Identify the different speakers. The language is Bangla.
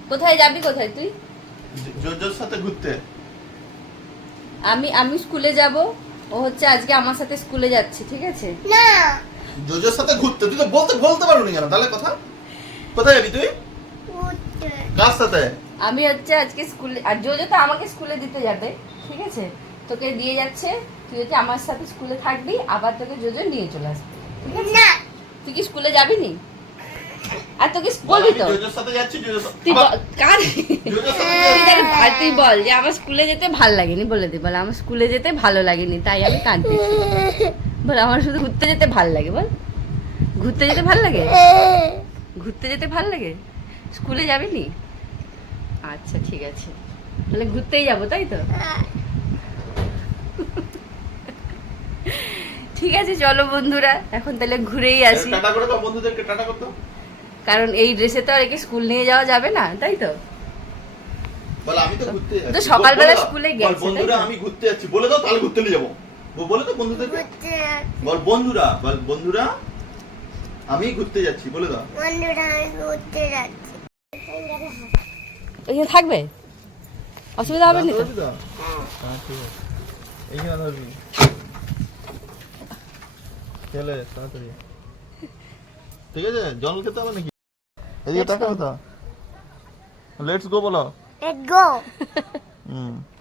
Speaker 1: কোথায় যাবি কোথায় তুই?
Speaker 2: জোজোর সাথে ঘুরতে।
Speaker 1: আমি স্কুলে যাব, ও হচ্ছে আজকে আমার সাথে স্কুলে যাচ্ছে, ঠিক আছে?
Speaker 3: না
Speaker 2: জোজোর সাথে ঘুরতে, তুই তো বলতে পারবি কেন তাহলে কথা? কোথায় যাবি তুই?
Speaker 3: উঠতে
Speaker 2: কার সাথে?
Speaker 1: আমি হচ্ছে আজকে স্কুলে, আর জোজো তো আমাকে স্কুলে দিতে যাবে, ঠিক আছে? তোকে দিয়ে যাচ্ছে, তুই হচ্ছে আমার সাথে স্কুলে থাকবি, আবার তোকে জোজো নিয়ে চলে আসবে, ঠিক আছে?
Speaker 3: না
Speaker 1: তুই কি স্কুলে যাবি নি? আর তোকে বলবি তো
Speaker 2: জোজোর সাথে যাচ্ছি, জোজোর সাথে
Speaker 1: তুই কার
Speaker 2: জোজোর সাথে
Speaker 1: তুই দেখ, আর তুই বল যে আমার স্কুলে যেতে ভালো লাগেনি, বলে দে, বল আমার স্কুলে যেতে ভালো লাগেনি তাই আমি কাঁদতেছি। বল আমার শুধু ঘুরতে যেতে ভালো লাগে, বল ঘুরতে যেতে ভালো লাগে, ঘুরতে যেতে ভালো লাগে। স্কুলে যাবি নি? আচ্ছা ঠিক আছে, তাহলে ঘুরতেই যাবো, তাই তো? ঠিক আছে চলো বন্ধুরা, এখন তাহলে ঘুরেই আসি,
Speaker 2: টাটা করে দাও বন্ধুদেরকে, টাটা করতে।
Speaker 1: কারণ এই ড্রেসে তো আর একে স্কুল নিয়ে যাওয়া যাবে না, তাই তো?
Speaker 2: বল আমি তো ঘুরতে যাচ্ছি।
Speaker 1: তো সকালবেলা
Speaker 2: বলে দাও।
Speaker 1: স্কুলে
Speaker 2: বল,
Speaker 1: গেছে,
Speaker 2: বন্ধুরা
Speaker 1: তাই তো?
Speaker 2: আমি ঘুরতে যাচ্ছি, বলে দাও তাহলে ঘুরতে নিয়ে যাবো। বলে দাও বন্ধুদেরকে।
Speaker 3: উঠতে
Speaker 2: বল বন্ধুরা, বল বন্ধুরা আমি ঘুরতে যাচ্ছি, বলে দাও।
Speaker 3: বন্ধুরা আমি উঠতে যাচ্ছি।
Speaker 1: ওইখানে থাকবে, অসুবিধা হবে না তো?
Speaker 2: ধরবি তো? হ্যাঁ ঠিক আছে, এইখানে ধরবি। চলে তাড়াতাড়ি, ঠিক আছে? জল খেতে হবে নাকি? এদিকে
Speaker 1: Let's
Speaker 2: তাকাও
Speaker 1: go.
Speaker 2: তো, লেটস গো বলো।
Speaker 3: Let's go
Speaker 2: hmm